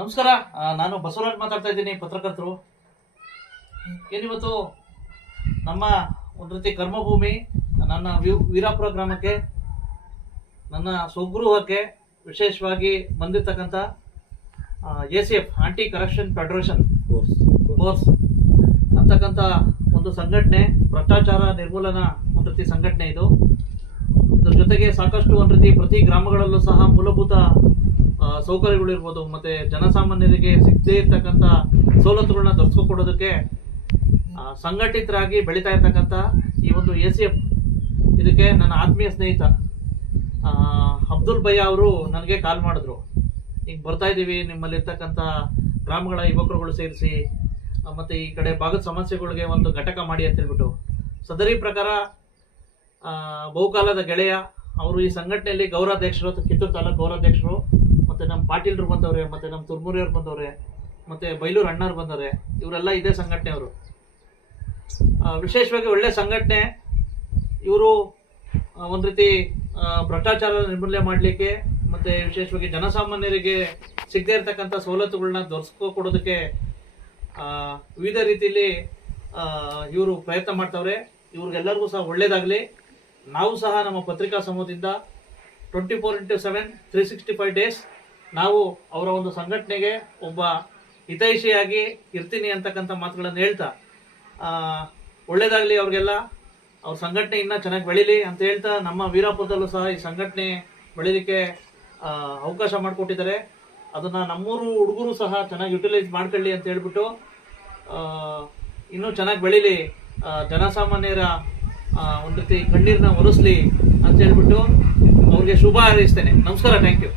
ನಮಸ್ಕಾರ. ನಾನು ಬಸವರಾಜ್ ಮಾತಾಡ್ತಾ ಇದ್ದೀನಿ, ಪತ್ರಕರ್ತರು. ಏನಿವತ್ತು ನಮ್ಮ ಒಂದು ರೀತಿ ಕರ್ಮಭೂಮಿ ನನ್ನ ವೀರಾಪುರ ಗ್ರಾಮಕ್ಕೆ, ನನ್ನ ಸ್ವಗೃಹಕ್ಕೆ ವಿಶೇಷವಾಗಿ ಬಂದಿರತಕ್ಕಂಥ ACF aunty corruption federation force ಅಂತಕ್ಕಂಥ ಒಂದು ಸಂಘಟನೆ, ಭ್ರಷ್ಟಾಚಾರ ನಿರ್ಮೂಲನ ಒಂದು ರೀತಿ ಸಂಘಟನೆ ಇದು. ಇದ್ರ ಜೊತೆಗೆ ಸಾಕಷ್ಟು ಒಂದು ರೀತಿ ಪ್ರತಿ ಗ್ರಾಮಗಳಲ್ಲೂ ಸಹ ಮೂಲಭೂತ ಸೌಕರ್ಯಗಳು ಇರ್ಬೋದು, ಮತ್ತೆ ಜನಸಾಮಾನ್ಯರಿಗೆ ಸಿಗದೇ ಇರ್ತಕ್ಕಂಥ ಸವಲತ್ತುಗಳನ್ನ ದೊರಕಿಸ್ಕೊಡೋದಕ್ಕೆ ಸಂಘಟಿತರಾಗಿ ಬೆಳೀತಾ ಇರ್ತಕ್ಕಂಥ ಈ ಒಂದು ACF ಇದಕ್ಕೆ ನನ್ನ ಆತ್ಮೀಯ ಸ್ನೇಹಿತ ಅಬ್ದುಲ್ ಭಯ್ಯ ಅವರು ನನಗೆ ಕಾಲ್ ಮಾಡಿದ್ರು. ಈಗ ಬರ್ತಾ ಇದ್ದೀವಿ, ನಿಮ್ಮಲ್ಲಿರ್ತಕ್ಕಂಥ ಗ್ರಾಮಗಳ ಯುವಕರುಗಳು ಸೇರಿಸಿ ಮತ್ತೆ ಈ ಕಡೆ ಭಾಗದ ಸಮಸ್ಯೆಗಳಿಗೆ ಒಂದು ಘಟಕ ಮಾಡಿ ಅಂತ ಹೇಳ್ಬಿಟ್ಟು. ಸದರಿ ಪ್ರಕಾರ ಬಹುಕಾಲದ ಗೆಳೆಯ ಅವರು ಈ ಸಂಘಟನೆಯಲ್ಲಿ ಗೌರವಾಧ್ಯಕ್ಷರು, ಕಿತ್ತೂರು ತಾಲೂಕು ಗೌರವಾಧ್ಯಕ್ಷರು, ಮತ್ತೆ ನಮ್ಮ ಪಾಟೀಲ್ರು ಬಂದವ್ರೆ, ಮತ್ತೆ ನಮ್ಮ ತುರ್ಮುರಿಯವ್ರು ಬಂದವ್ರೆ, ಮತ್ತೆ ಬೈಲೂರು ಅಣ್ಣವ್ರು ಬಂದವ್ರೆ. ಇವರೆಲ್ಲ ಇದೇ ಸಂಘಟನೆಯವರು. ವಿಶೇಷವಾಗಿ ಒಳ್ಳೆ ಸಂಘಟನೆ ಇವರು. ಒಂದು ರೀತಿ ಭ್ರಷ್ಟಾಚಾರ ನಿರ್ಮೂಲನೆ ಮಾಡಲಿಕ್ಕೆ ಮತ್ತೆ ವಿಶೇಷವಾಗಿ ಜನಸಾಮಾನ್ಯರಿಗೆ ಸಿಗದೇ ಇರತಕ್ಕಂಥ ಸವಲತ್ತುಗಳನ್ನ ದೊರಕಿಸ್ಕೊಡೋದಕ್ಕೆ ವಿವಿಧ ರೀತಿಯಲ್ಲಿ ಇವರು ಪ್ರಯತ್ನ ಮಾಡ್ತಾವ್ರೆ. ಇವ್ರಿಗೆಲ್ಲರಿಗೂ ಸಹ ಒಳ್ಳೇದಾಗಲಿ. ನಾವು ಸಹ ನಮ್ಮ ಪತ್ರಿಕಾ ಸಮೂಹದಿಂದ 24x7 365 ಡೇಸ್ ನಾವು ಅವರ ಒಂದು ಸಂಘಟನೆಗೆ ಒಬ್ಬ ಹಿತೈಷಿಯಾಗಿ ಇರ್ತೀನಿ ಅಂತಕ್ಕಂಥ ಮಾತುಗಳನ್ನು ಹೇಳ್ತಾ, ಒಳ್ಳೇದಾಗಲಿ ಅವ್ರಿಗೆಲ್ಲ, ಅವ್ರ ಸಂಘಟನೆ ಇನ್ನೂ ಚೆನ್ನಾಗಿ ಬೆಳೀಲಿ ಅಂತ ಹೇಳ್ತಾ, ನಮ್ಮ ವೀರಾಪುರದಲ್ಲೂ ಸಹ ಈ ಸಂಘಟನೆ ಬೆಳೀಲಿಕ್ಕೆ ಅವಕಾಶ ಮಾಡಿಕೊಟ್ಟಿದ್ದಾರೆ. ಅದನ್ನು ನಮ್ಮೂರು ಹುಡುಗರು ಸಹ ಚೆನ್ನಾಗಿ ಯುಟಿಲೈಸ್ ಮಾಡ್ಕೊಳ್ಳಿ ಅಂತ ಹೇಳ್ಬಿಟ್ಟು, ಇನ್ನೂ ಚೆನ್ನಾಗಿ ಬೆಳೀಲಿ, ಜನಸಾಮಾನ್ಯರ ಒಂದು ರೀತಿ ಕಣ್ಣೀರನ್ನ ಒರೆಸ್ಲಿ ಅಂತ ಹೇಳ್ಬಿಟ್ಟು ಅವ್ರಿಗೆ ಶುಭ ಹಾರೈಸ್ತೇನೆ. ನಮಸ್ಕಾರ, ಥ್ಯಾಂಕ್ ಯು.